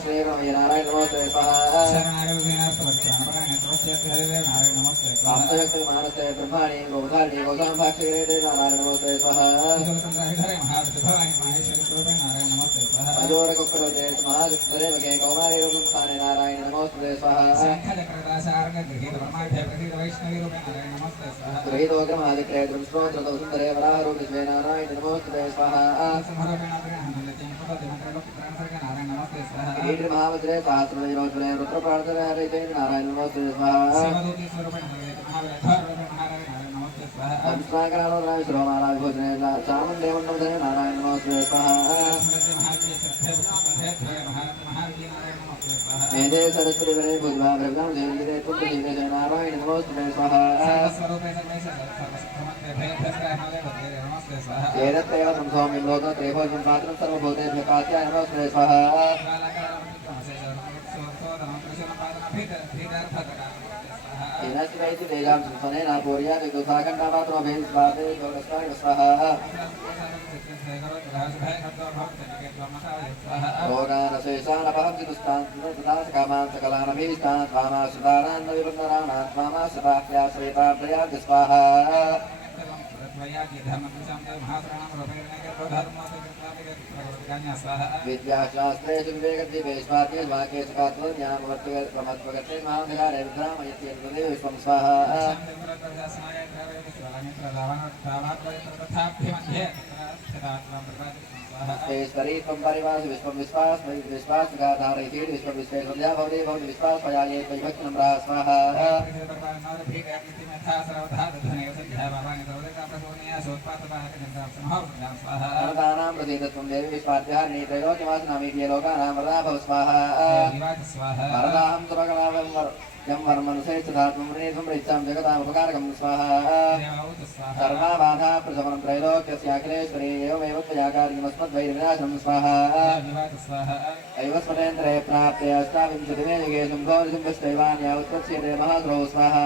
श्रीरमय नारायण नमोस्तुते स्वाहा मानसे ब्रह्माणि गोधारणी गोसांभाक्षिरे नारायण नमोस्तुते स्वाहा अजोरकुक्कुरते महाजुक्तरे वगे कौमारी रूपं स्थाने नारायण नमोस्तुते स्वाहा गृहीतोग्रमादिक्रेतुं श्रोत्रतो सुन्दरे वराहरूपिष्वे नारायण नमोस्तुते स्वाहा महावज्रे सहस्रवज्रोज्वले रुद्रप्रार्थने हरिते नारायण नमोस्तुते स्वाहा श्रोमालाविभूषणे चामुण्डेवन्नमधने नारायण नमोस्तुते स्वाहा मेधे सरस्वती वरे भुजवा भृगं देवीरे पुत्रधीरे नारायण नमोस्तुते स्वाहा एतत्तैव संसौम्यं लोकत्रैभोजं पात्रं सर्वभूतेभ्यः कात्याय नमोस्तुते स्वाहा इनस्वैति तेजां संसनेन पूर्या दिग्दुसाखण्डापात्रो भेदस्वादे गौरस्वाय स्वाहा रोगानशेषानपहंसितुस्तान् कामान् सकलानभीष्टान् स्वामाश्रितारान् विवृन्दराणान् स्वामाश्रिताभ्याश्रयिताभ्रयाद् स्वाहा विद्याशास्त्रेषु विवेकदीपेष्वाक्ये वाक्येषु कात्वज्ञानवर्तकमत्वगते महाधिकारे विद्रामयत्येतदेव विश्वं स्वाहा विश्वेश्वरी त्वं परिवास विश्वं विश्वास विश्वासगाधारयति विश्वं विश्वेश्वर्या भवति भवति विश्वासपयाये त्वयिभक्तिनं स्वाहा अनदानां प्रतीतत्वं देवी विश्वाद्यानि त्रैलोक्यवासनामीड्ये लोकानां वरदा भव स्वाहा वरदाहं सुरगणावं यं वर्मनुषेच्छधात्मं मृणीध्वं पृच्छां जगतामुपकारकं स्वाहा सर्वा बाधा प्रशमनं त्रैलोक्यस्याखिलेश्वरी एवमेव त्वया कार्यमस्मद्वैर्विनाशनं स्वाहा ऐवस्मरेन्द्रे प्राप्ते अष्टाविंशतिमे युगे शुम्भोरिशुम्भश्चैवान्या उत्पत्स्यते महासुरो स्वाहा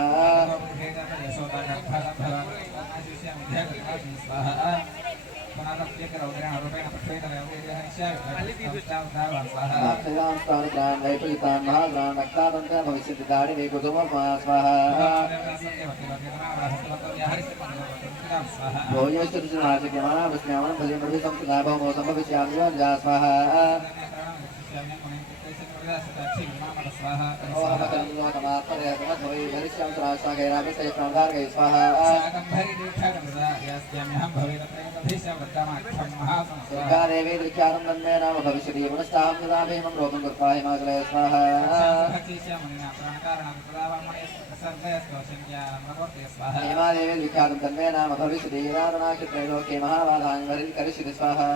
देवी दृख्यातं तन्मे नाम भविष्यति पुनस्ताहं ददामिमं रोगं कृत्वा हिमाचले स्वाहा हेमादेवी दृख्यातं तन्मे नाम भविष्यति यदारुणाक्षत्रैलोके महाबाधानि करिष्यति स्वाहा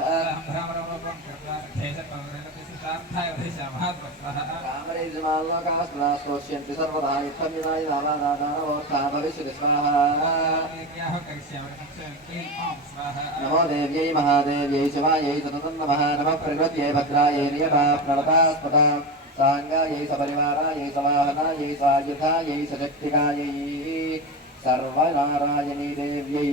श्रोष्यन्ति सर्वदा युद्धमिदायिदावादानावोत्था भविष्यति स्वाहा नमो देव्यै महादेव्यै शिवायै सततं नमः नमः प्रकृत्यै भद्रायै नियता प्रणतास्पदा साङ्गायै सपरिवारायै सवाहनायै सायुधायै सशक्तिकायै सर्वनारायणी देव्यै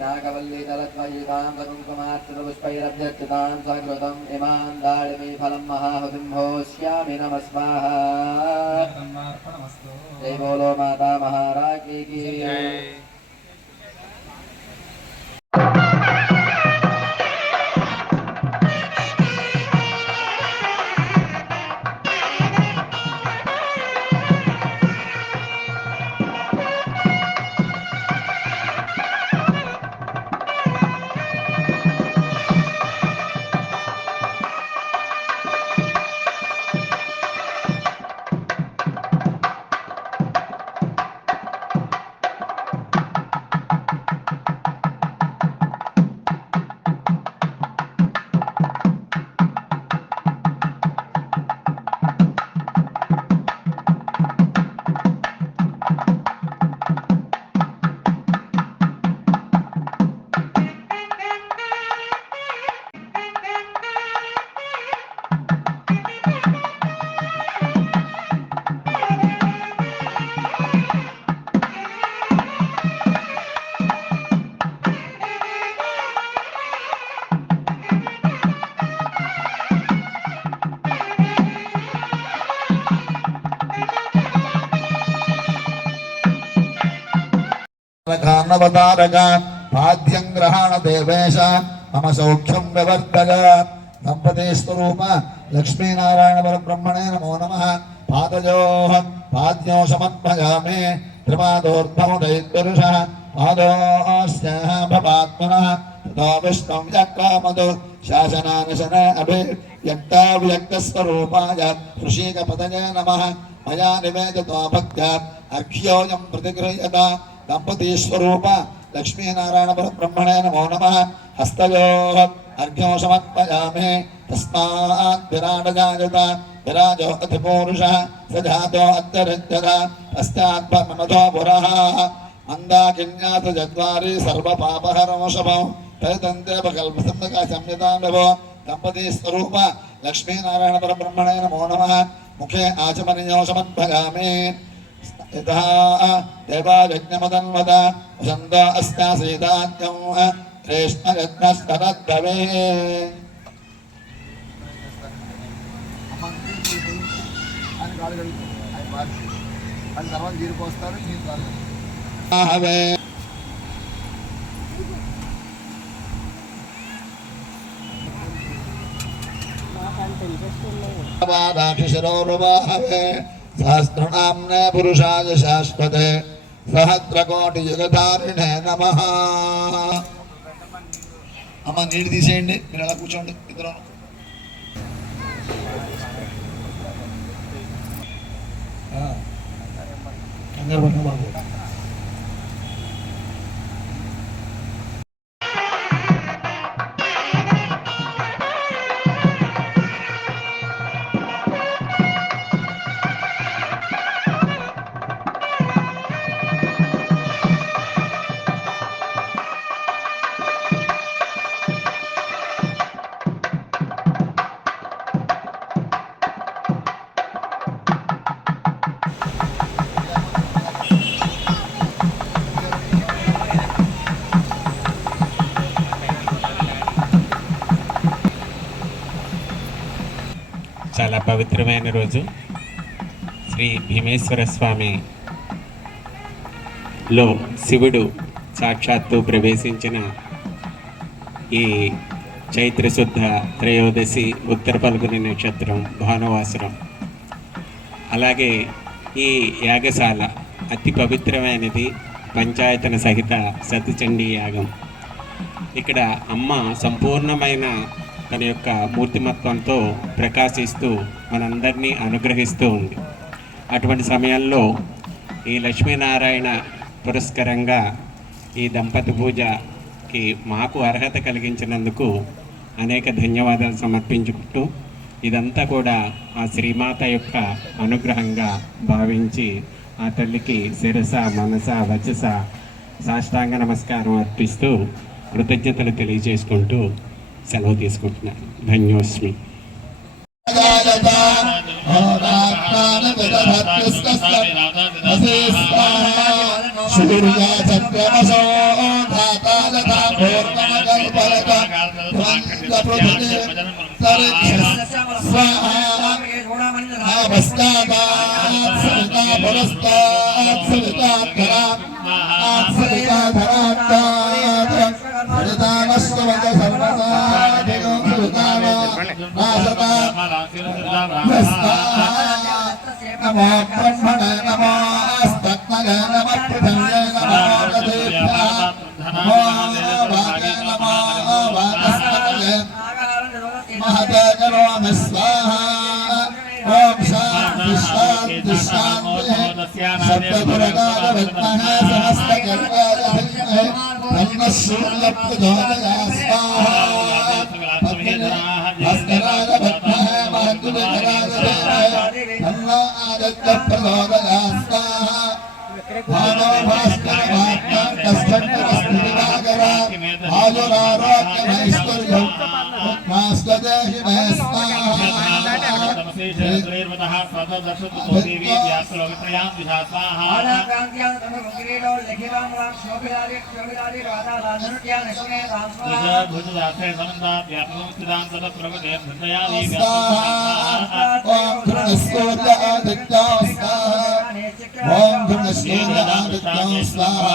नागवल्लीतलद्वयितां सकुङ्कुमार्चितपुष्पैरभ्यर्चितां सकृतम् इमां दाळिमी फलं महाहुतिं होष्यामि नमः स्वाहा जय बोलो माता महारानी की नवतारक पाद्यं ग्रहण देवेश मम सौख्यं विवर्धक दंपति स्वरूप लक्ष्मीनारायण परब्रह्मणे नमो नमः पादयोः पाद्यो समर्पयामि त्रिपादोर्ध्वमुदयद्पुरुषः पादोऽस्याः भवात्मनः ततो विष्णुं यक्कामदो शासनानशन अभिव्यक्ताव्यक्तस्वरूपाय ऋषिकपतये नमः मया निवेदितो भक्त्या अर्घ्योऽयं प्रतिगृह्यता दंपति स्वरूप लक्ष्मीनारायण परब्रह्मणे नमो नमः हस्तयोः अर्घ्यो समर्पयामि तस्मात् विराटजायत विराजो अधिपूरुषः स जातो अत्यरित्यः पश्चात् ममधो पुरः मन्दाकिन्यास चत्वारि सर्वपापहरो शवो तैतन्तेपकल्पसम्यतामिवो दंपति स्वरूप लक्ष्मीनारायण परब्रह्मणे नमो नमः मुखे आचमनीयो समर्पयामि यथा देवायज्ञमदन्वद वसन्त अस्यासीदात्यं कृष्णयज्ञस्तरद्भवे सहस्रनाम्ने पुरुषाय शाश्वते सहस्रकोटियुगधारिणे नमः అమ్మ నీళ్ళు తీసేయండి మీరు అలా కూర్చోండి ఇద్దరు కంగారు పడిన బాబు చాలా పవిత్రమైన రోజు. శ్రీ భీమేశ్వర స్వామిలో శివుడు సాక్షాత్తు ప్రవేశించిన ఈ చైత్రశుద్ధ త్రయోదశి ఉత్తర పల్గుని నక్షత్రం భానువాసరం. అలాగే ఈ యాగశాల అతి పవిత్రమైనది, పంచాయతన సహిత సతిచండీ యాగం. ఇక్కడ అమ్మ సంపూర్ణమైన తన యొక్క మూర్తిమత్వంతో ప్రకాశిస్తూ మనందరినీ అనుగ్రహిస్తూ ఉంది. అటువంటి సమయంలో ఈ లక్ష్మీనారాయణ పురస్కరంగా ఈ దంపతి పూజకి మాకు అర్హత కలిగించినందుకు అనేక ధన్యవాదాలు సమర్పించుకుంటూ, ఇదంతా కూడా ఆ శ్రీమాత యొక్క అనుగ్రహంగా భావించి ఆ తల్లికి శిరస మనస వచస సాష్టాంగ నమస్కారం అర్పిస్తూ కృతజ్ఞతలు తెలియజేసుకుంటూ సెలవు తీసుకుంటున్నాను. ధన్యోస్మి. नमो ब्रह्मणे नमो स्तत्मगे नमः पृथिव्यै नमो गतेभ्यः नमो वागे नमो वातस्पतये महते करोमि स्वाहा ओम शान्ति शान्ति शान्तिः सप्तपुरकार विद्महे सहस्रगर्भाय धीमहि तन्नः सूर्यप्रचोदयात् स्वाहा भास्कराय विद्महे महद्विकराय धीमहि तन्नो आदित्यः प्रचोदयात् स्वाहा भानो भास्कर भास्कर आयुरारोग्यमैश्वर्यं नास्कदेहि मे स्वाहा ओम धृष्णूर्य आदित्यं स्वाहा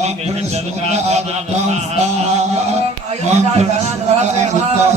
ओम धृष्णूर्य आदित्यं स्वाहा ओम धृष्णूर्य आदित्यं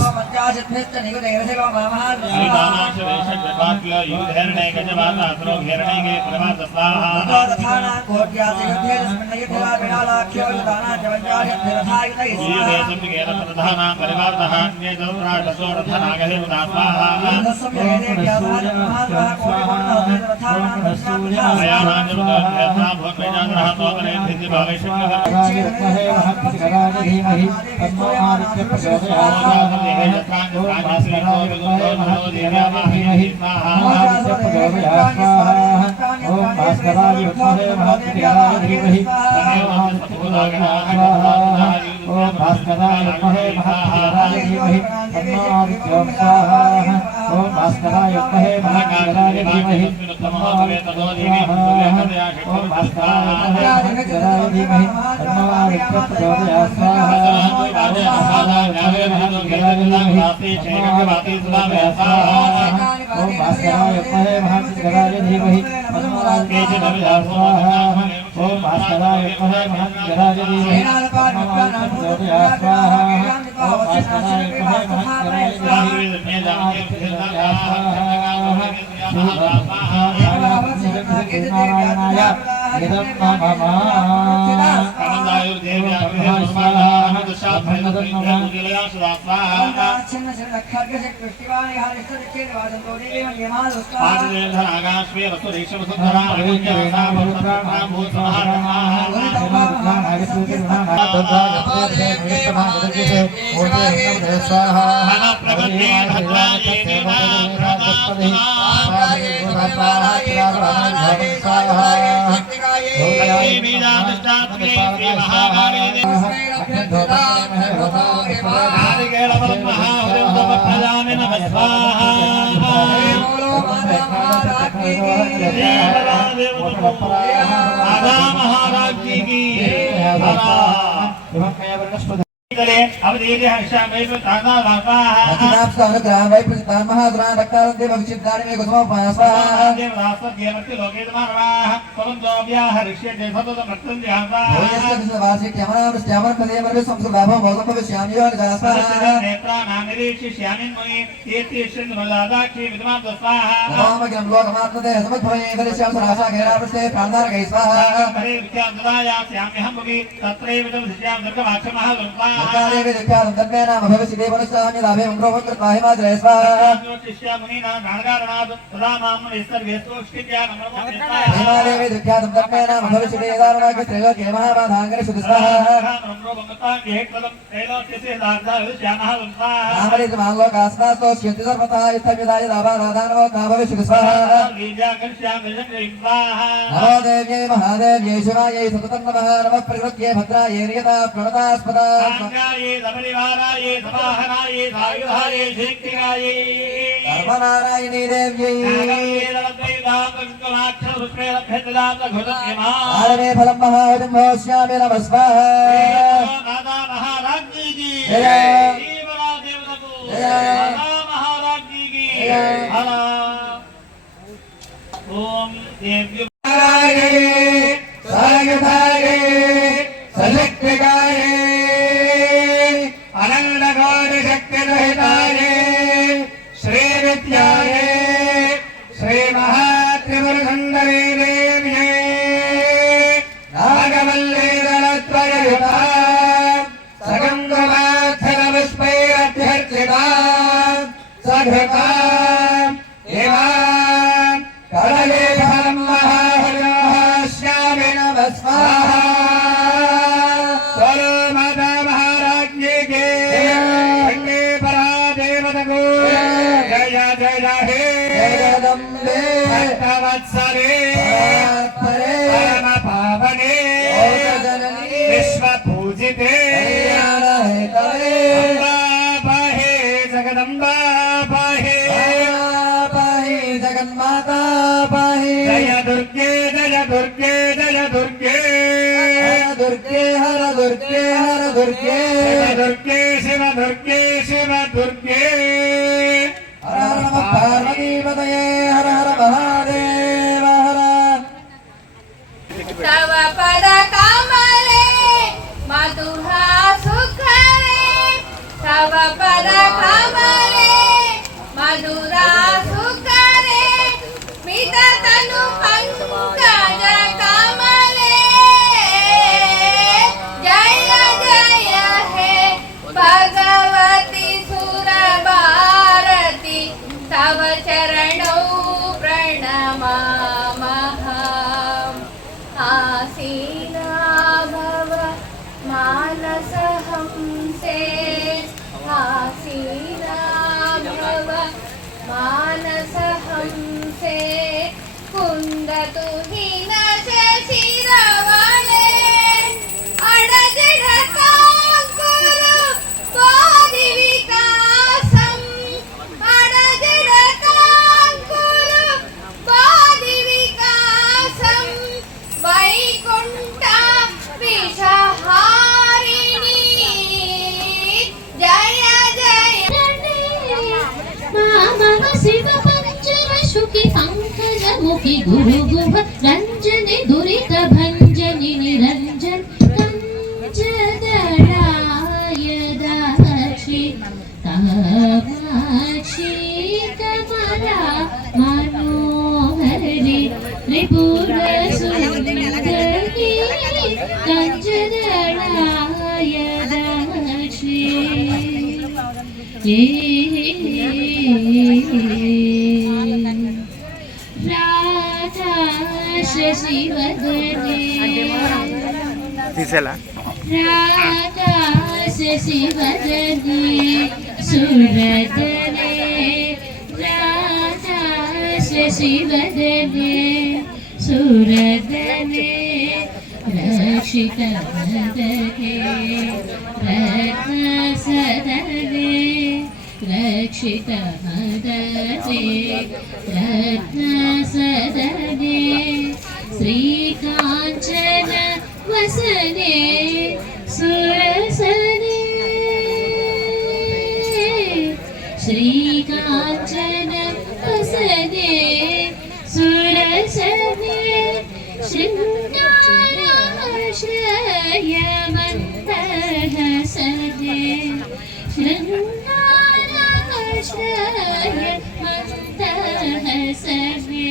पार्वती पतये हर हर महादेव हर मानसहंसे कुन्दतु हीन शिरवले अडजडतांकुरु बोधि विकासं अडजडतांकुरु बोधि विकासं वैकुण्ठ विषहारिणी जय जय मम शिव पंचम शुकि पंकज मुखि गुरु गुह रंजनि दुरित भंजनि निरंजन कंजदलाय दाक्षि कामाक्षि कमला मनोहरि त्रिपुर सुंदरी कंजदलाय दाक्षि राधा शशिवदने राधा शशिवदने सुरदने राधा शशिवदने सुरदने रक्षितवदने रत्नसदने रक्षितवदने रत्नसदने श्रीकाञ्चन वसने सुरसने श्रीकाञ्चन वसने सुरसने शृङ्गाराश्रय मन्दहसने शृङ्गाराश्रय मन्दहसने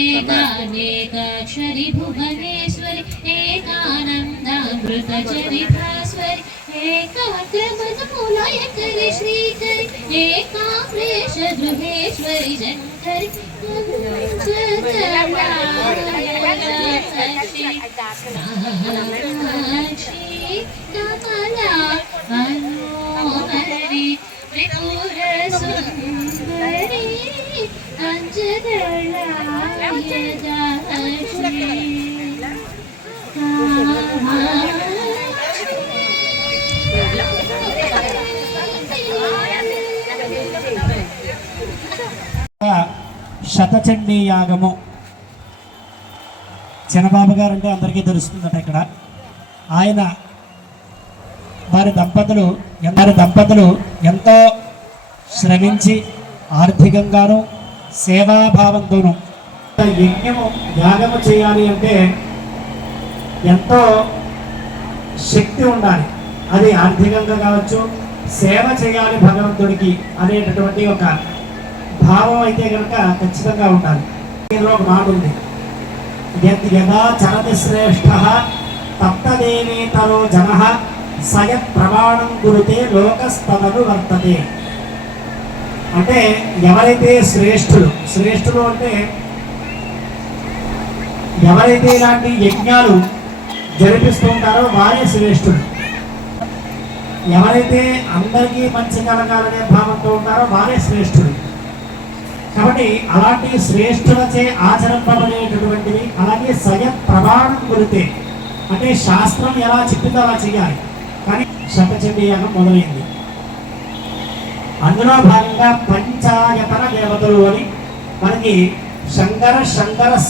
एकानेकाक्षरि भुवनेश्वरि एकानन्दामृतचरि भास्वरि एकाग्रमनमूलयकरि श्रीकरि एकाम्रेश गृहेश्वरि जन्करि कामाक्षि कमला मनोहरि त्रिपुर सुन्दरी कंजदलाय दाक्षि శతచండీ యాగము. చిన్నబాబు గారు అంటే అందరికీ తెలుస్తుందట. ఇక్కడ ఆయన వారి దంపతులు ఎంతో శ్రమించి ఆర్థికంగాను సేవాభావంతోనూ యాగము చేయాలి అంటే ఎంతో శక్తి ఉండాలి. అది ఆర్థికంగా కావచ్చు, సేవ చేయాలి భగవంతుడికి అనేటటువంటి ఒక భావం అయితే కనుక ఖచ్చితంగా ఉండాలి. దీనిలో ఒక మాట ఉంది, యదా చరతి శ్రేష్ఠ తప్తదేవేతరో జన సయత్ ప్రమాణం గురుతే లోకస్తదను వర్తతే. అంటే ఎవరైతే శ్రేష్ఠులు అంటే ఎవరైతే ఇలాంటి యజ్ఞాలు జరిపిస్తూ ఉంటారో వారే శ్రేష్ఠుడు. ఎవరైతే అందరికీ మంచి కలగాలనే భావంతో ఉంటారో వారే శ్రేష్ఠుడు. కాబట్టి అలాంటి శ్రేష్ఠులచే ఆచరింపబడేటటువంటివి. అలాగే సయత్ ప్రమాణం గురితే అంటే శాస్త్రం ఎలా చెప్పిందో అలా చేయాలి. కానీ శతచండీ యాగం మొదలైంది. అందులో భాగంగా పంచాయతన దేవతలు అని మనకి శంకర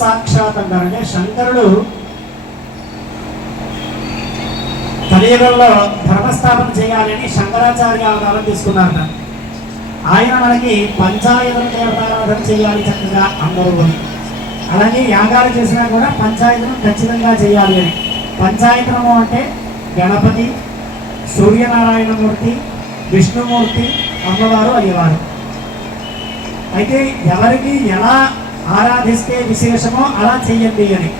సాక్షాత్ అంటారు. అంటే శంకరుడు కలియుగంలో ధర్మస్థాపన చేయాలని శంకరాచార్య అవతారం తీసుకున్నారట. ఆయన మనకి పంచాయతన దేవతారాధన చేయాలి చక్కగా అందరూ అని. అలాగే యాగాలు చేసినా కూడా పంచాయతనం ఖచ్చితంగా చేయాలి అని. పంచాయతనము అంటే గణపతి, సూర్యనారాయణమూర్తి, విష్ణుమూర్తి, అమ్మవారు అయ్యేవారు. అయితే ఎవరికి ఎలా ఆరాధిస్తే విశేషమో అలా చెయ్యండి అని.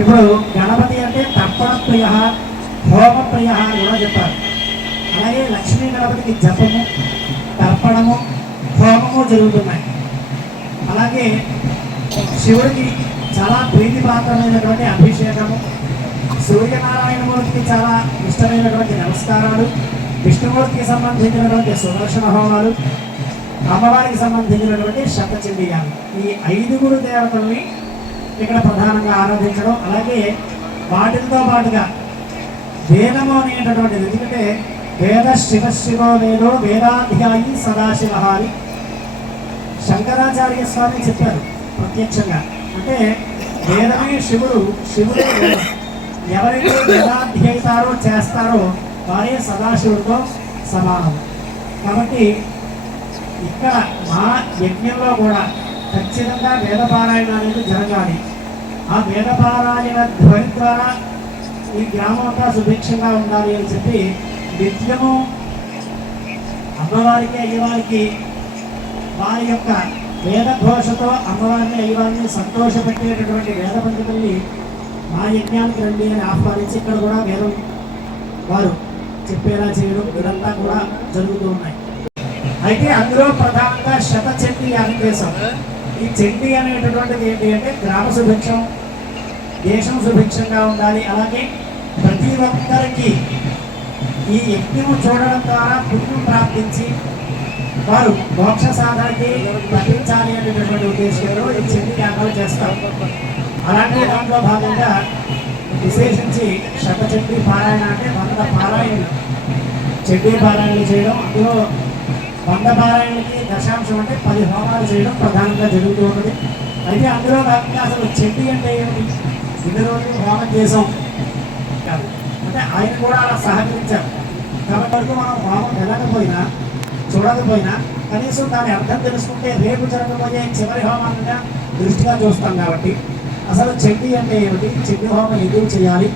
ఇప్పుడు గణపతి అంటే తర్పణ ప్రియ, హోమ ప్రియ అని కూడా చెప్పారు. అలాగే లక్ష్మీ గణపతికి జపము, తర్పణము, హోమము జరుగుతున్నాయి. అలాగే శివుడికి చాలా ప్రీతిపాత్రమైనటువంటి అభిషేకము, సూర్యనారాయణమూర్తికి చాలా ఇష్టమైనటువంటి నమస్కారాలు, విష్ణుమూర్తికి సంబంధించినటువంటి సుదర్శన హోమాలు, అమ్మవారికి సంబంధించినటువంటి శతచండీ యాగం. ఈ 5 దేవతల్ని ఇక్కడ ప్రధానంగా ఆరాధించడం, అలాగే వాటితో పాటుగా వేదము అనేటటువంటిది. ఎందుకంటే వేద శివశివో వేదో వేదాధ్యాయి సదాశివ అని శంకరాచార్య స్వామి చెప్పారు ప్రత్యక్షంగా. అంటే వేదమే శివుడు, శివుడే వేదం. ఎవరైతే వేదాధ్యయితారో చేస్తారో వారే సదాశివుడితో సమానం. కాబట్టి ఇక్కడ మా యజ్ఞంలో కూడా ఖచ్చితంగా వేదపారాయణ అనేది జరగాలి. ఆ వేదపారాయణ ధ్వని ద్వారా ఈ గ్రామం అంతా సుభిక్షంగా ఉండాలి అని చెప్పి నిత్యము అమ్మవారికి అయ్యవారికి వారి యొక్క వేద ఘోషతో అమ్మవారిని అయ్యవారిని సంతోషపెట్టేటటువంటి వేద పండితుల్ని మా యజ్ఞానికి రండి అని ఆహ్వానించి ఇక్కడ కూడా వేదం వారు చెప్పేలా చేయడం ఇదంతా కూడా జరుగుతూ ఉన్నాయి. అయితే అందులో ప్రధానంగా శతచండీ యాగం చేశాం. ఈ చండీ అనేటటువంటిది ఏంటి అంటే గ్రామ సుభిక్షం, దేశం సుభిక్షంగా ఉండాలి. అలాగే ప్రతి ఒక్కరికి ఈ యజ్ఞం చూడడం ద్వారా పుణ్యం ప్రాప్తించి వారు మోక్ష సాధనకి తప్పించాలి అనేటటువంటి ఉద్దేశంలో ఈ చండీ యాగాలు చేస్తారు. అలాంటి దాంట్లో భాగంగా విశేషించి శతచండీ పారాయణ అంటే 100 పారాయణలు, చండీ పారాయణలు చేయడం. అందులో 100 పారాయణలకి దశాంశం అంటే 10 హోమాలు చేయడం ప్రధానంగా జరుగుతూ ఉన్నది. అయితే అందులో భాగంగా అసలు చండీ అంటే ఏమిటి, ఇన్ని రోజులు హోమం చేసాం కాదు అంటే ఆయన కూడా అలా సహకరించారు. కాబట్టి వరకు మనం హోమం వెళ్ళకపోయినా చూడకపోయినా కనీసం దాని అర్థం తెలుసుకుంటే రేపు జరగబోయే చివరి హోమాలుగా దృష్టిగా చూస్తాం. కాబట్టి అసలు చండీ అంటే ఏమిటి, చండీ హోమం ఎందుకు చేయాలి,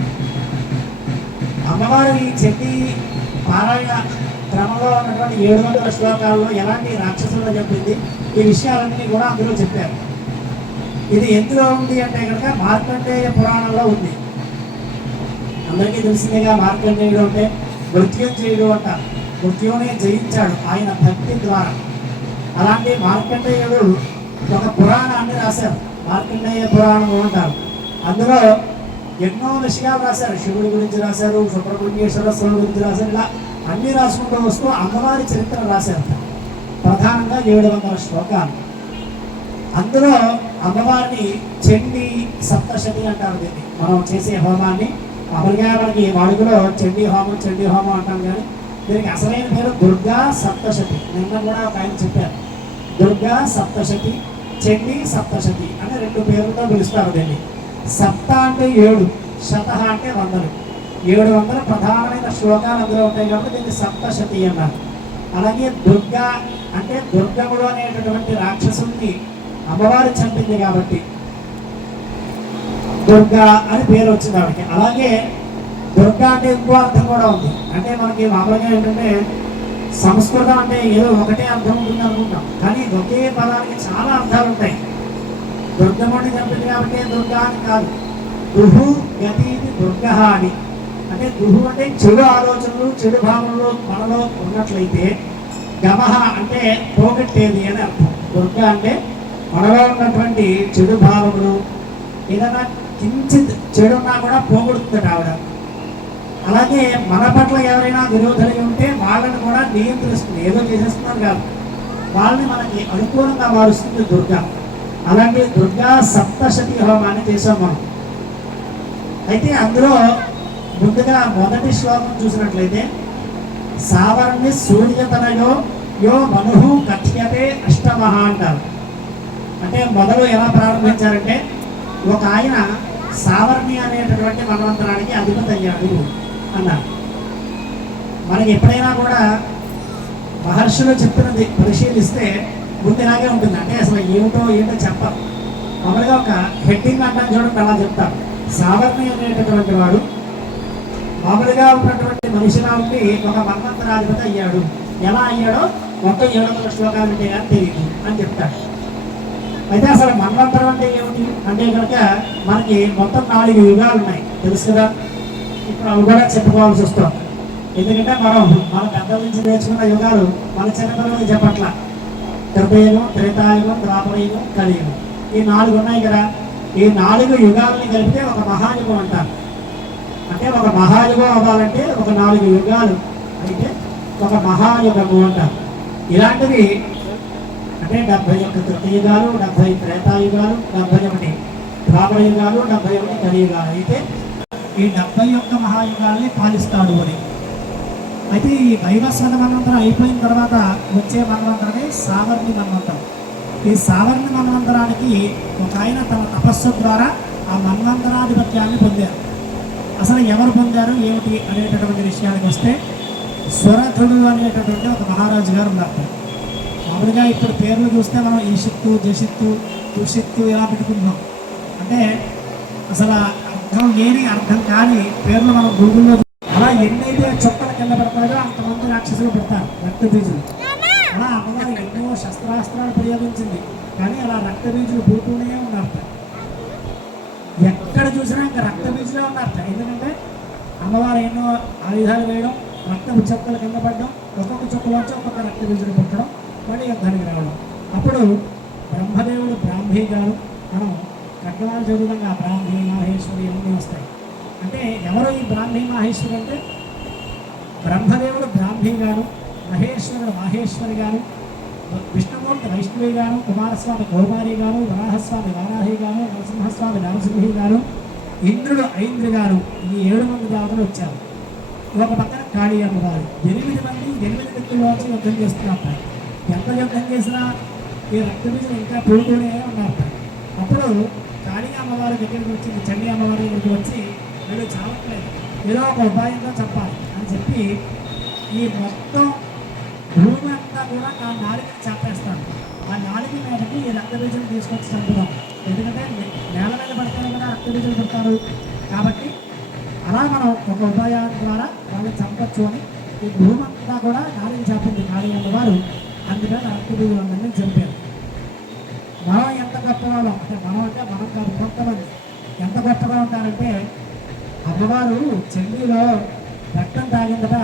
అమ్మవారు ఈ చండీ పారాయణ క్రమంలో ఉన్నటువంటి 700 శ్లోకాల్లో ఎలాంటి రాక్షసుల్లో చెప్పింది, ఈ విషయాలన్నీ కూడా అందులో చెప్పారు. ఇది ఎందులో ఉంది అంటే కనుక మార్కండేయ పురాణంలో ఉంది. అందరికీ తెలిసిందేగా మార్కండేయుడు అంటే మృత్యుంజయుడు అంటారు. మృత్యువుని జయించాడు ఆయన భక్తి ద్వారా. అలాంటి మార్కండేయుడు ఒక పురాణాన్ని రాశారు, మార్కండేయ పురాణం అంటారు. అందులో ఎన్నో విషయాలు రాశారు. శివుడి గురించి రాశారు, సుబ్రహ్మణ్యేశ్వర స్వామి గురించి రాశారు. ఇలా అన్నీ రాసుకుంటూ వస్తూ అమ్మవారి చరిత్ర రాశారు. ప్రధానంగా 700 శ్లోకాలు. అందులో అమ్మవారిని చండీ సప్తశతి అంటారు. దీన్ని మనం చేసే హోమాన్ని మామూలుగా మనకి వాడుకలో చండీ హోమం అంటాం, కానీ దీనికి అసలైన పేరు దుర్గా సప్తశతి. నిన్న కూడా ఒక ఆయన చెప్పారు, దుర్గా సప్తశతి, చండీ సప్తశతి అని 2 పేర్లతో పిలుస్తారు దీన్ని. సప్త అంటే 7, శత అంటే 100. 700 ప్రధానమైన శ్లోకాలు అందులో ఉంటాయి కాబట్టి దీన్ని సప్తశతి అన్నారు. అలాగే దుర్గా అంటే దుర్గముడు అనేటటువంటి రాక్షసుని అమ్మవారు చంపింది కాబట్టి దుర్గా అని పేరు వచ్చింది ఆవిడకి. అలాగే దుర్గా అంటే ఇంకో అర్థం కూడా ఉంది. అంటే మనకి మామూలుగా ఏంటంటే సంస్కృతం అంటే ఏదో ఒకటే అర్థం ఉంటుంది అనుకుంటాం, కానీ ఒకే పదానికి చాలా అర్థాలు ఉంటాయి. దుర్గముడిని చంపింది కాబట్టి దుర్గా అని కాదు, దుహు గతి దుర్గ అని. అంటే దుహు అంటే చెడు ఆలోచనలు, చెడు భావనలు మనలో ఉన్నట్లయితే, గమహ అంటే పోగొట్టేది అని అర్థం. దుర్గా అంటే మనలో ఉన్నటువంటి చెడు భావములు, ఏదైనా కించిత్ చెడున్నా కూడా పోగొడుతుంది ఆవిడ. అలాగే మన పట్ల ఎవరైనా విరోధులు ఉంటే వాళ్ళని కూడా నియంత్రిస్తుంది, ఏదో చేసేస్తున్నారు కాదు, వాళ్ళని మనకి అనుకూలంగా మారుస్తుంది దుర్గా. అలాంటి దుర్గా సప్తశతి హోమాన్ని చేసాం మనం. అయితే అందులో ముందుగా మొదటి శ్లోకం చూసినట్లయితే సావర్ణి సూర్యతనయో యో మనుహు కథ్యతే అష్టమహ అంటారు. అంటే మొదలు ఎలా ప్రారంభించారంటే ఒక ఆయన సావర్ణి అనేటటువంటి మన్వంతరానికి అధిపతి అయ్యాడు అన్నారు. మనకి ఎప్పుడైనా కూడా మహర్షులు చెప్పినది పరిశీలిస్తే ముందు ఇలాగే ఉంటుంది. అంటే అసలు ఏంటో చెప్పాలి. మామూలుగా ఒక హెడ్డింగ్ అంటాం చూడండి, అలా చెప్తారు. సావర్ణి అనేటటువంటి వాడు మామూలుగా ఉన్నటువంటి మనిషిలా ఉండి ఒక మన్వంతరాధిపతి అయ్యాడు. ఎలా అయ్యాడో మొత్తం 700 శ్లోకాలు ఉంటే కానీ తెలియదు అని చెప్తాడు. అయితే అసలు మన్వంతరం అంటే ఏమిటి అంటే కనుక మనకి మొత్తం 4 యుగాలు ఉన్నాయి, తెలుసు కదా. ఇప్పుడు అవి కూడా చెప్పుకోవాల్సి వస్తుంది. ఎందుకంటే మనం మన పెద్దల నుంచి నేర్చుకున్న యుగాలు మన చిన్నపిల్లలకి చెప్పట్ల. కృతయుగం, త్రేతాయుగం, ద్వాపరయుగం, కలియుగం, ఈ 4 ఉన్నాయి కదా. ఈ 4 యుగాలని కలిపితే ఒక మహాయుగం అంటారు. అంటే ఒక మహాయుగం అవ్వాలంటే ఒక 4 యుగాలు అయితే ఒక మహాయుగము అంటారు. ఇలాంటివి అంటే 71 కృతయుగాలు, 70 త్రేతాయుగాలు, 71 ద్వాపర యుగాలు, 71 కలియుగాలు. అయితే ఈ 71 మహాయుగాల్ని పాలిస్తాడు అని. అయితే ఈ వైవస్వత మన్వంతరం అయిపోయిన తర్వాత వచ్చే మన్వంతరమే సావర్ణి మన్వంతరం. ఈ సావర్ణి మన్వంతరానికి ఒక ఆయన తన తపస్సు ద్వారా ఆ మన్వంతరాధిపత్యాన్ని పొందారు. అసలు ఎవరు పొందారు ఏమిటి అనేటటువంటి విషయానికి వస్తే, స్వరథుడు అనేటటువంటి ఒక మహారాజు గారు ఉన్నారు. మామూలుగా ఇప్పుడు పేర్లు చూస్తే మనం ఈషిత్తు, జషిత్తు, దుషిత్తు ఇలా పెట్టుకుంటున్నాం. అంటే అసలు అర్థం లేని అర్థం కాని పేర్లు మనం గూగుల్లో అలా ఎన్నైతే చుక్కలు కింద పెడతారో అంతమంది రాక్షసులు పెడతారు, రక్తబీజులు. అలా అమ్మవారు ఎన్నో శస్త్రాస్త్రాలు ప్రయోగించింది, కానీ అలా రక్తబీజులు పుడుతూనే ఉన్నారట. ఎక్కడ చూసినా ఇంకా రక్తబీజులే ఉన్నారట. ఎందుకంటే అమ్మవారు ఎన్నో ఆయుధాలు వేయడం, రక్తపు చుక్కలు కింద పడడం, ఒక్కొక్క చుక్కలోంచి ఒక్కొక్క రక్తబీజులు పుట్టడం, మళ్ళీ యుద్ధానికి రావడం. అప్పుడు బ్రహ్మదేవుడు బ్రాహ్మీ గారు, మనం ఖడ్గవాలు చదువుగా బ్రాహ్మీ మాహేశ్వరి ఇవన్నీ వస్తాయి. అంటే ఎవరు ఈ బ్రాహ్మీ మాహేశ్వరి అంటే, బ్రహ్మదేవుడు బ్రాహ్మీ గారు, మహేశ్వరుడు మాహేశ్వరి గారు, విష్ణుమూర్తి వైష్ణవి గారు, కుమారస్వామి కౌమారి గారు, వరాహస్వామి వారాహి గారు, నరసింహస్వామి నరసింహి గారు, ఇంద్రుడు ఐంద్రి గారు, ఈ 7 మంది దేవతలు వచ్చారు. ఒక పక్కన కాళీ అమ్మవారు. 8 మంది 8 వ్యక్తుల్లోంచి యుద్ధం చేస్తున్నారు. ఎంత యుద్ధం చేసినా ఈ రక్తబీజం ఇంకా పుడుతూనే ఉన్నారు. అప్పుడు కాళీ అమ్మవారి దగ్గరికి వచ్చింది, చండీ అమ్మవారి దగ్గరికి వచ్చి, వీళ్ళు చావట్లేదు, ఏదో ఒక ఉపాయంతో చెప్పాలి అని చెప్పి ఈ మొత్తం భూమి అంతా కూడా నా నాలుగుని చంపేస్తాను, ఆ నాలుగు మీదకి ఈ రక్తబీజం తీసుకొచ్చి చంపుదాం. ఎందుకంటే నేల మీద పడితేనే కూడా రక్తబీజం పెడతారు కాబట్టి అలా మనం ఒక ఉపాయం ద్వారా వాళ్ళని చంపచ్చు అని ఈ భూమి అంతా కూడా నాలుగు చెప్పింది కాళీ అమ్మవారు. అందుకని రక్తబీజులందరినీ చంపారు. మనం ఎంత గొప్పవాళ్ళం అంటే, మనం కాదు కొంతమంది ఎంత గొప్పగా ఉంటారంటే, అమ్మవారు చెన్నీలో రక్తం తాగిందట.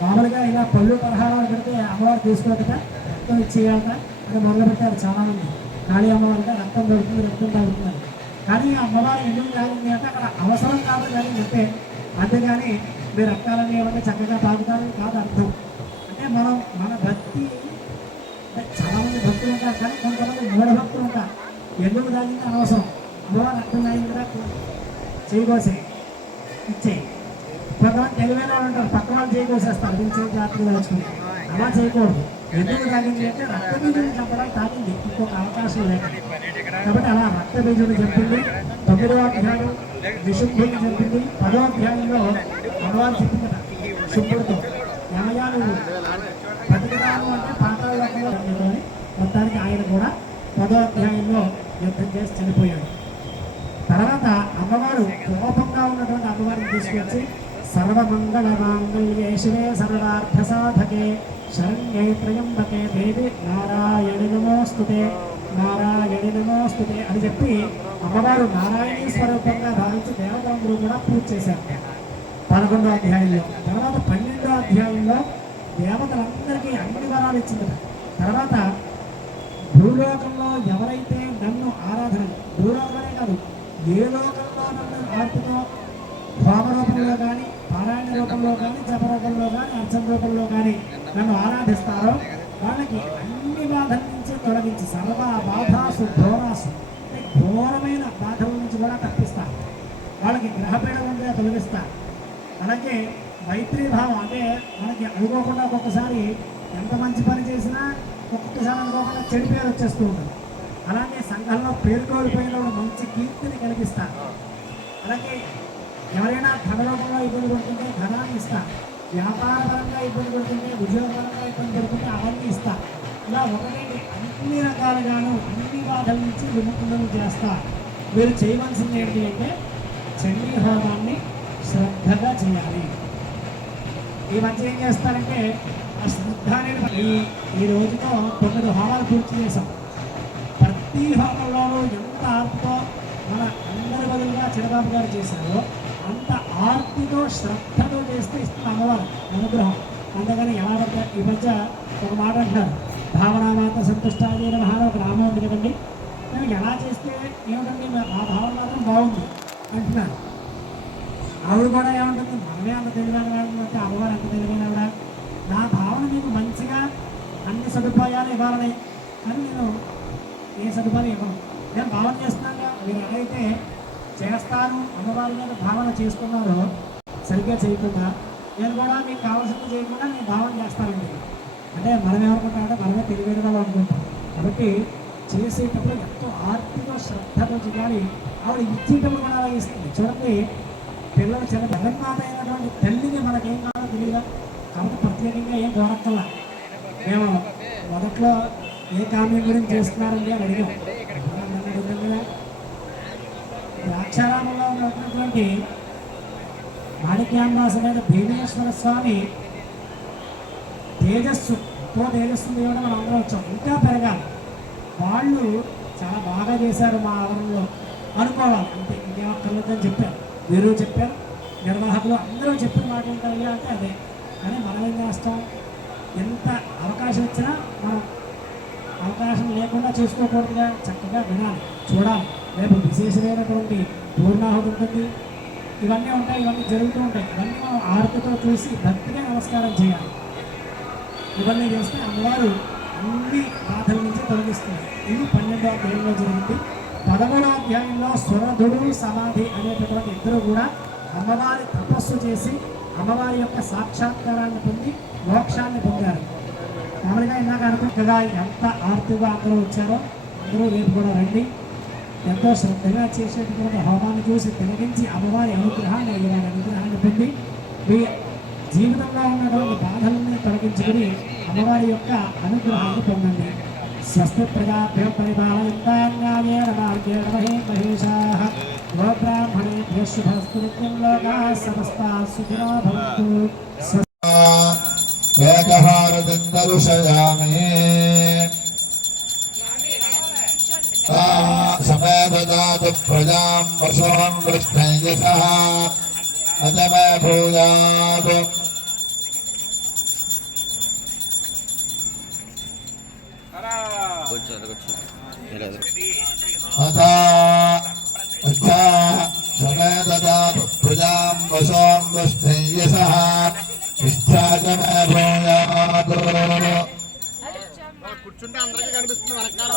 మామూలుగా ఇలా పళ్ళు పలహారాలు పెడితే అమ్మవారు తీసుకోదట, రక్తం ఇచ్చేయాలట అని మొదలుపెట్టారు చాలామంది. కాళీ అమ్మవారిగా రక్తం దొరుకుతుంది, రక్తం తాగుతున్నారు. కానీ అమ్మవారు ఎందుకు తాగింది అంటే అక్కడ అవసరం కాదు కానీ అంటే, అంతేగాని మీరు రక్తాలన్నీ ఏమంటే చక్కగా తాగుతారు కాదు అర్థం. అంటే మనం మన భక్తి, చాలామంది భక్తులు ఉంటారు కానీ కొంతమంది మూఢ భక్తులు ఉంటారు. ఎందుకు తాగింది అనవసరం, అమ్మవారు రక్తం తాగింది కూడా చేయకోసే ఇచ్చేయి. కొంతమంది తెలివైన వాళ్ళు ఉంటారు, పక్క వాళ్ళు చేయకోసేస్తారు, దీన్ని చేయి జాగ్రత్తగా వచ్చుకుని. అలా చేయకూడదు. ఎందుకు తాగింది అంటే రక్తబీజుని చంపడానికి తాగింది, ఇంకొక అవకాశం లేక. కాబట్టి అలా రక్తబీజుని చంపింది. 9వ అధ్యాయం విశుద్ధుని చంపింది. 10వ అధ్యాయంలో అమ్మవారు చెప్పిందట శుద్ధుడితో, యమయాలు బతికడాలు అంటే పాతాళ లోకంలో అని. మొత్తానికి ఆయన కూడా 10వ అధ్యాయంలో యుద్ధం చేసి చనిపోయాడు. తర్వాత అమ్మవారు కోపంగా ఉన్నటువంటి అమ్మవారిని తీసుకొచ్చి, సర్వమంగళ మాంగళ్యే శివే సర్వార్థ సాధకే శరణ్యే త్రయంబకే దేవి నారాయణి నమోస్తుతే, నారాయణి నమోస్తుతే అని చెప్పి అమ్మవారు నారాయణీ స్వరూపంగా భావించి దేవతందరూ కూడా పూజ చేశారు 11వ అధ్యాయంలో. తర్వాత 12వ అధ్యాయంలో దేవతలందరికీ అన్ని వరాలు ఇచ్చింది. తర్వాత భూలోకంలో ఎవరైతే నన్ను ఆరాధన, భూలోకమే కాదు ఏ లోకంలో నన్ను ఆర్తితో హోమ రూపంలో కానీ, పారాయణ రూపంలో కానీ, జప రూపంలో కానీ, అర్చన రూపంలో కానీ నన్ను ఆరాధిస్తారో వాళ్ళకి అన్ని బాధల నుంచి తొలగించి, సర్వ బాధాసు ఘోరాసు అంటే ఘోరమైన బాధల నుంచి కూడా తప్పిస్తారు. వాళ్ళకి గ్రహపీడ ఉంటే తొలగిస్తారు. అలాగే మైత్రీ భావం అంటే మనకి అనుకోకుండా ఒక్కొక్కసారి ఎంత మంచి పని చేసినా ఒక్కొక్కసారి అనుకోకుండా చెడు పేరు వచ్చేస్తూ ఉంటుంది. అలాగే సంఘంలో పేరు కోల్పోయిన మంచి కీర్తిని కలిగిస్తారు. అలాగే ఎవరైనా ధనరూపంలో ఇబ్బంది పడుతుంటే ధనాన్ని ఇస్తారు, వ్యాపారపరంగా ఇబ్బంది పడుతుంటే, ఉద్యోగపరంగా ఇబ్బంది పడుతుంటే అవన్నీ ఇస్తారు. ఇలా ఒకటి అన్ని రకాలుగాను అన్ని బాధల నుంచి విముక్తులను చేస్తారు. మీరు చేయవలసింది ఏంటి అంటే చండీ హోమాన్ని శ్రద్ధగా చేయాలి. ఈ మధ్య ఏం చేస్తారంటే ఆ శ్రద్ధ అనేది ఈ రోజుతో 9 హోమాలు పూర్తి చేసాం. ప్రతి హోమంలోనూ ఎంత ఆర్తితో మన అందరి బదులుగా చిరబాబు గారు చేశారో అంత ఆర్తితో శ్రద్ధతో చేస్తే ఇస్తున్న అమ్మవారు అనుగ్రహం. అందుకని ఎలా పడితే ఈ మధ్య ఒక మాట అంటున్నారు, భావనామాత సంతుష్టాజైన మహారాజు ఒక నామం ఉంది కదండి, మేము ఎలా చేస్తే ఏమిటండి ఆ భావన మాత్రం బాగుంది అంటున్నారు. ఆవిడ కూడా ఏమంటుంది, మనమే అంత తెలివైన అంటే అమ్మవారు అంత తెలివైన ఆవిడ, నా భావన మీకు మంచిగా అన్ని సదుపాయాలు ఇవ్వాలని కానీ నేను ఏ సదుపాయం ఇవ్వను. నేను భావన చేస్తున్నాగా, మీరు ఎలాగైతే చేస్తాను అమ్మవారి మీద భావన చేసుకున్నారో సరిగ్గా చేయకుండా నేను కూడా మీకు కావాల్సింది చేయకుండా నేను భావన చేస్తానండి. అంటే మనం ఏమనుకుంటామంటే మనమే తెలివేరుగా అనుకుంటాం. కాబట్టి చేసేటప్పుడు ఎంతో ఆర్థిక శ్రద్ధతో చేయాలి. ఆవిడ ఇచ్చేటప్పుడు కూడా అలా ఇస్తుంది. చూడండి, పిల్లలు చిన్న జగన్మాత అయినటువంటి తల్లిని మనకేం కావాలో తెలియదా, కాబట్టి ప్రత్యేకంగా ఏం కోరక్కల్లా. మేము మొదట్లో ఏ కామ్యం గురించి చేస్తున్నారండి అని అడిగాం. ద్రాక్షారామంలో ఉన్నటువంటి మాణిక్యాంబాస మీద భీమేశ్వర స్వామి తేజస్సుతో తేజస్సుని ఇవ్వడం మనం అందరం వచ్చాం. ఇంకా పెరగాలి. వాళ్ళు చాలా బాగా చేశారు మా ఆవరణలో అనుకోవాలి. అంటే ఇంకేమక్కర్లేదని చెప్పారు, వీరు చెప్పారు, నిర్వాహకులు అందరూ చెప్పిన మాట ఏంటయ్యా అంటే అదే. కానీ మనం ఏం చేస్తాం, ఎంత అవకాశం ఇచ్చినా మనం అవకాశం లేకుండా చేసుకోకూడదుగా. చక్కగా వినాలి, చూడాలి. రేపు విశేషమైనటువంటి పూర్ణాహుతి ఉంటుంది, ఇవన్నీ ఉంటాయి, ఇవన్నీ జరుగుతూ ఉంటాయి. ఇవన్నీ మనం ఆర్తితో చూసి భక్తిగా నమస్కారం చేయాలి. ఇవన్నీ చేస్తే అమ్మవారు అన్ని బాధల నుంచి తొలగిస్తుంది. ఇది 12వ అధ్యాయంలో జరిగింది. 13వ అధ్యాయంలో సురధుడు సమాధి అనేటటువంటి ఇద్దరు కూడా అమ్మవారి తపస్సు చేసి అమ్మవారి యొక్క సాక్షాత్కారాన్ని పొంది మోక్షాన్ని పొందారు. మామూలుగా ఇందాక అనుకుంటగా ఎంత ఆర్తిగా అందరూ వచ్చారో అందరూ రేపు కూడా రండి. ఎంతో శ్రద్ధగా చేసేటటువంటి హోమాన్ని చూసి తిలగించి అమ్మవారి అనుగ్రహాన్ని అయ్యవారి అనుగ్రహాన్ని పొంది మీ జీవితంలో ఉన్నటువంటి బాధల్ని తొలగించుకుని అమ్మవారి యొక్క అనుగ్రహాన్ని పొందండి. స్వస్తి ప్రజాభ్యం పరిపాలయంతాన్యాయేన మార్గేణ మహేషాః గోబ్రాహ్మణేభ్యః శుభస్తు నిత్యం లోకాః సమస్తాః సుఖినో భవంతు. ఏకహారతిం దర్శయామి సమేతజాతు ప్రజాం వశోం వృష్ణయసః అతమే భూయాత్. సమేతజాతు ప్రజాం వశోం వృష్ణయసః ఇష్టాచమే భూయాత్. కూర్చుంటే అందరికీ కనిపిస్తుంది వెనకాల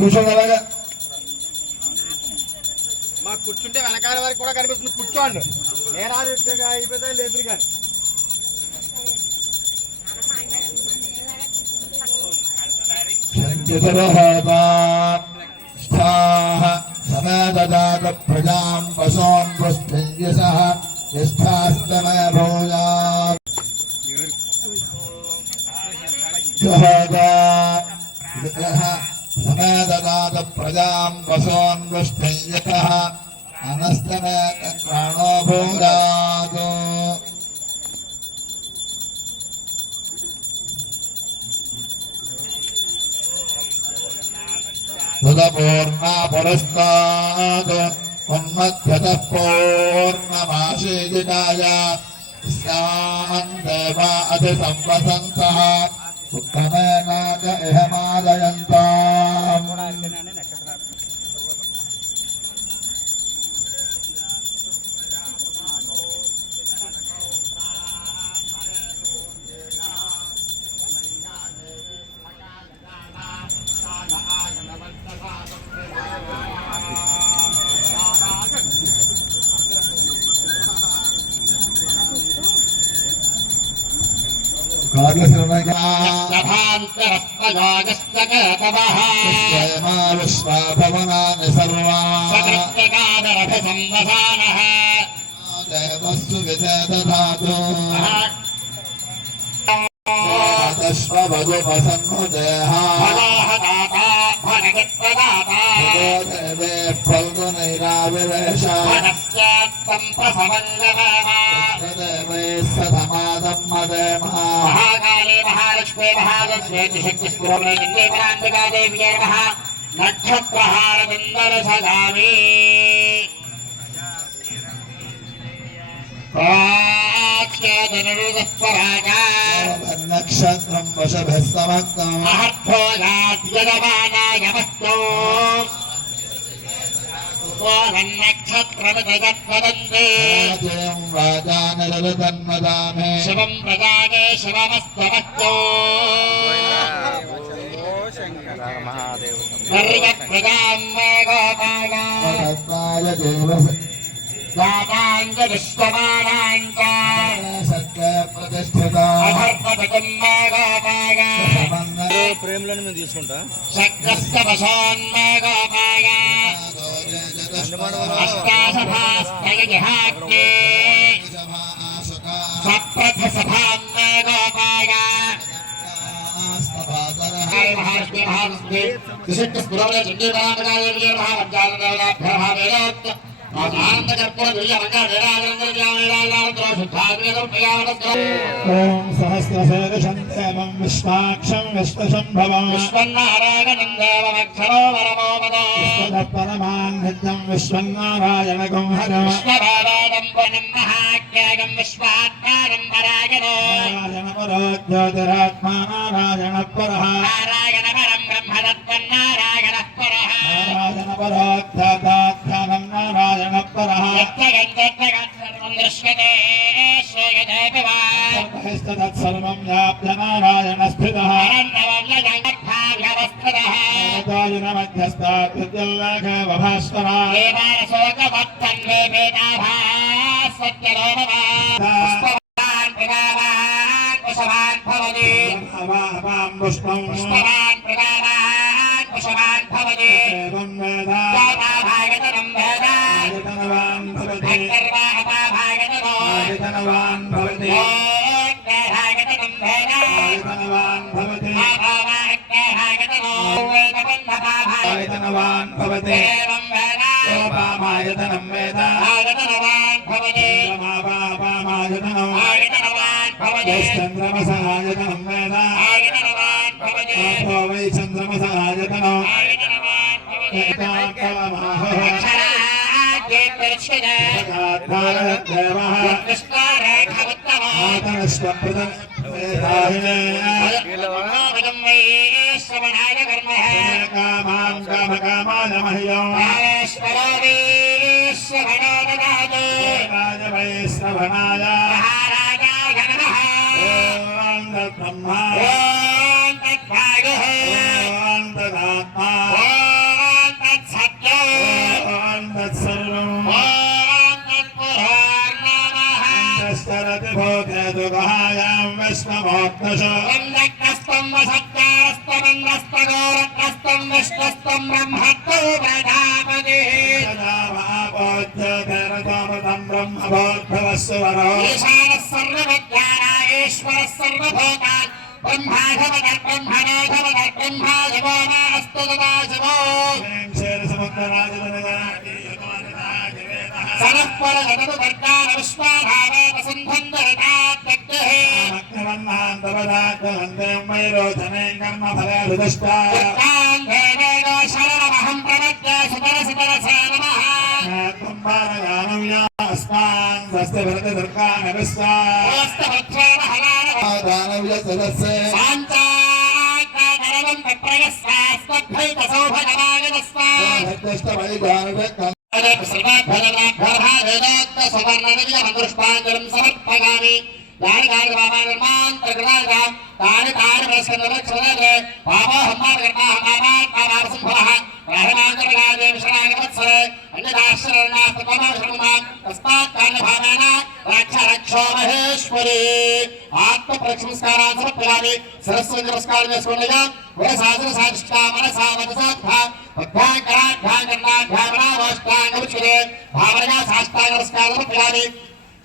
కూర్చోండి. అలాగా మాకు కూర్చుంటే వెనకాల వారికి కూడా కనిపిస్తుంది. కూర్చోండి. నేరాలు అయిపోతే లేదు కానీ సమేతజాత ప్రజాం పశూం వృష్ణయసః యస్థాస్తమే భూయాత్. సమేతజాత ప్రజాం పశూన్ వృష్ణయసః అనస్తమే ప్రాణో భూయాత్. పూర్ణా పురస్తాద్ ఉన్మధ్యతః పూర్ణమాశీజితాయ స్యాన్ దేవా అతి సంవసంతః ఉత్తమేనాక ఇహమాదయంతాం. విశ్వాభవనాని సర్వాదరభిసంవసానః దేవస్సు విదేదధాతు దేవే ఫల్గునైరావివేశ దేవై సధమాదం మదేమ. महालक्ष्मी महालक्ष्मी शक्ति स्फुरंगा देवी नमः. नक्षत्रहार बंदर सगामी नक्षत्रं वशभिः समक्तं महत्भोगाद्यजमानायमस्तु नक्षत्रमदन्ते राजानिरतन्मदामे शिवं प्रजागे शिवमस्तमस्तु నిర్యప్రజాం మే గోపాయ తత్వాయ దేవస జాతాంచ విశ్వమానాంచ సత్య ప్రతిష్ఠిత అధర్పతిం మే గోపాయ ప్రేమలను మేము తీసుకుంటా శక్రస్య వశాన్ మే గోపాయ అష్టాసభాస్తయ జిహాగ్నే సప్రథ సభాం మే గోపాయ మహాలక్ష్మీ మహాలక్ష్మీ త్రిశక్తి స్ఫురవలే చండీపరామకాదేవి మహావజ్జానదేవతాభ్యర్భావేదోక్త ఆనంద కర్పూర దివ్యమంగళ ఓం సహస్రశీర్షం దేవం విశ్వాక్షం విశ్వశంభవం విశ్వన్నారాయణం దేవమక్షరో వరమోపదో పరమాన్నిత్యం విశ్వన్నారాయణకం హరం విశ్వభావాదం వనం మహాజ్ఞానం విశ్వాత్మానం పరాయణో నారాయణ పరో జ్యోతిరాత్మా నారాయణ పరః నారాయణ పరం బ్రహ్మతత్వం నారాయణ పరః నారాయణ పరో జ్ఞాతాఖ్యానం నారాయణ పరః సర్వం దృశ్యతే శ్రూయతే వా తత్సర్వం వ్యాప్య నారాయణ స్థితః పరందవ్యవస్థితః నారాయణ మధ్యస్థాత్ విద్యుల్లేఖ వభాస్వరా దేవాశోకవత్తన్వే వేదాభాసత్యలోమవా పుష్పవాన్ ప్రదావాన్ కుశవాన్ భవతి అవాం పుష్పం పుష్పవాన్ ప్రదావాన్ కుశవాన్ భవతి ఏవం వేద దేవాభాగతనం వేద ఆయతనవాన్ భవతి అకర్వాహపాభాగతనో ఆయతనవాన్ భవతి ఓంకారాగతనం వేద ఆయతనవాన్ భవతి ఆభావాగ్నేహాగతనో వేదబంధపాభాగ ఆయతనవాన్ భవతి ఏవం వేద ఓపామాయతనం వేద ఆగతనవాన్ భవతి చంద్రమాపామాయతనం ఆగతనవాన్ భవతి చంద్రమసహాయతనం వేద ఆగతనవాన్ భవతి ఆపో వై చంద్రమసహాయతనం ఆగతనవాన్ భవతి ఏకాంతమమాహ అక్షరాజ్ఞేర్దర్శినే దేవః కృష్ణారేఖముత్తమో ఆతనస్వప్రదం వేదాహినే భగం వై శ్రవణాయ కర్మః కామాం కామకామాయ మహ్యం కాళేశ్వరో వీశ్వరణో దదాతు రాజవైశ్రవణాయ మహారాజాయ నమః ఓం తద్బ్రహ్మా ఓం తద్భాగః ఓం తదాత్మా ఓం తత్సత్యం ఓం తత్సర్వం ఓం తత్పురాణమః తస్సరతి భూతేతు గహాయాం విశ్వమోక్తశ వందక్రస్తం వసత్కారస్తమంద్రస్తగోరక్రస్తం విష్ణుస్తం బ్రహ్మత్వో ప్రజాపతి తదా మహాపోజ్యోతిరతోమృతం బ్రహ్మభోద్భవస్సువరో ఈశానः సర్వవిద్యానాయేశ్వరः సర్వభూతాన్ బ్రహ్మాధవదర్బ్రహ్మణోధవదర్బ్రహ్మా శివో నాస్తు తదా శివో సనఃపర జగదు వర్గాన విశ్వాధావేన సింధందరితాత్యగ్నిః తాన్ దేవేనో శరణమహం ప్రపద్యే సుతరసితరసే నమః ఓస్తవక్షేమ హలాన సాంచాగ్నగరవం తత్రయస్వాస్మద్భైత సౌభగమాగనస్వా సువర్ణదివ్యమదృష్టాంజలిం సమర్పయామి యాని కాని బాబానిర్మాంతర్గణాయాం తాని తాని ప్రశ్నలక్షణే పాపోహమ్మార్గణాహమామాత్మావారసింహః రాహమాంతర్గాదే విషణాగవత్సరే అన్యదాశ్రరణాస్తమమావిషణమాం తస్మాత్ కాన్యభావేన రక్ష రక్షో మహేశ్వరి ఆత్మ ప్రక్షంస్కారాన్ని సమర్పయామి సరస్వతి నమస్కారం చేసుకోండిగా ఓ సాధన సాధిష్ఠా మనసా వదసాత్మ పద్భాంకరాఢ్యాంగన్నాఢ్యామణావోష్టాంగముచ్యతే భావనగా సాష్టాంగ నమస్కారం సమర్పయామి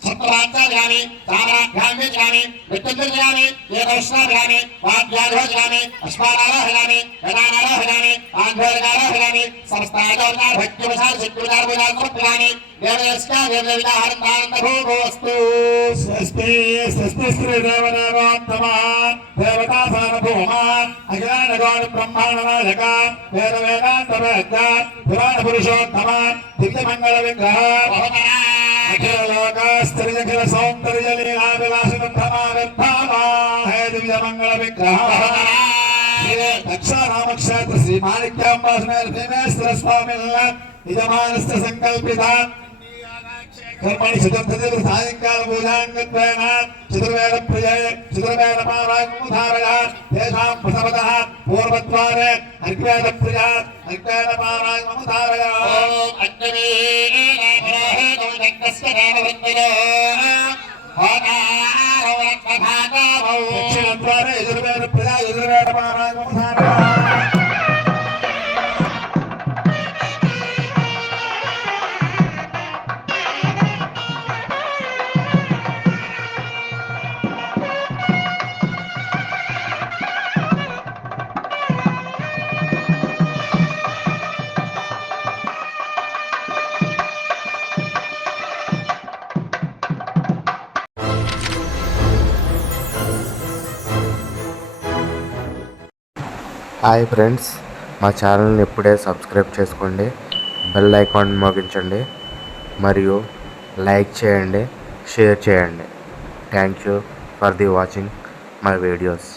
సప్తవాంచార్యామి తామరాభ్యామి మృత్యుంజయామి ఏకౌష్ణాభ్యామి వాద్యారోహయామి అశ్వానారోహయామి గణానారోహయామి ఆంధ్రోరగారోహయామి సమస్తాయోర్భక్తివశాలి దేవదేవస్కాదేవదేవిదాహరందానందభూభోస్తు స్వస్తి స్వస్తి శ్రీ దేవదేవోత్తమాన్ దేవతా సార్వభౌమాన్ అఖిలాండగోణ బ్రహ్మాండనాయకాన్ వేద వేదాంత వేద్యాన్ పురాణ పురుషోత్తమాన్ దివ్యమంగళ విగ్రహాన్ అఖిల లోకాస్తరిజఖిల సౌందర్య లీలా విలాసితమాహే దివ్యమంగళ విగ్రహాన్ దక్షారామక్షేత్ర శ్రీ మాణిక్యాంబాసనేశ్వర స్వామి యజమానస్య సంకల్పితాన్ कर्मणि चतुर्थदिव सायंकाल पूजांगत्वेन चतुर्वेद प्रिय चतुर्वेद पारायणमुधारय तेषां प्रसवतः पूर्वद्वारे अर्ग्वेद प्रिय अर्ग्वेद पारायणमुधारय दक्षिणद्वारे यजुर्वेद प्रिय यजुर्वेद पारायणमुधारय హాయ్ ఫ్రెండ్స్, మా ఛానల్ని ఇప్పుడే సబ్స్క్రైబ్ చేసుకోండి, బెల్ ఐకాన్ మోగించండి మరియు లైక్ చేయండి, షేర్ చేయండి. Thank you for the watching my videos.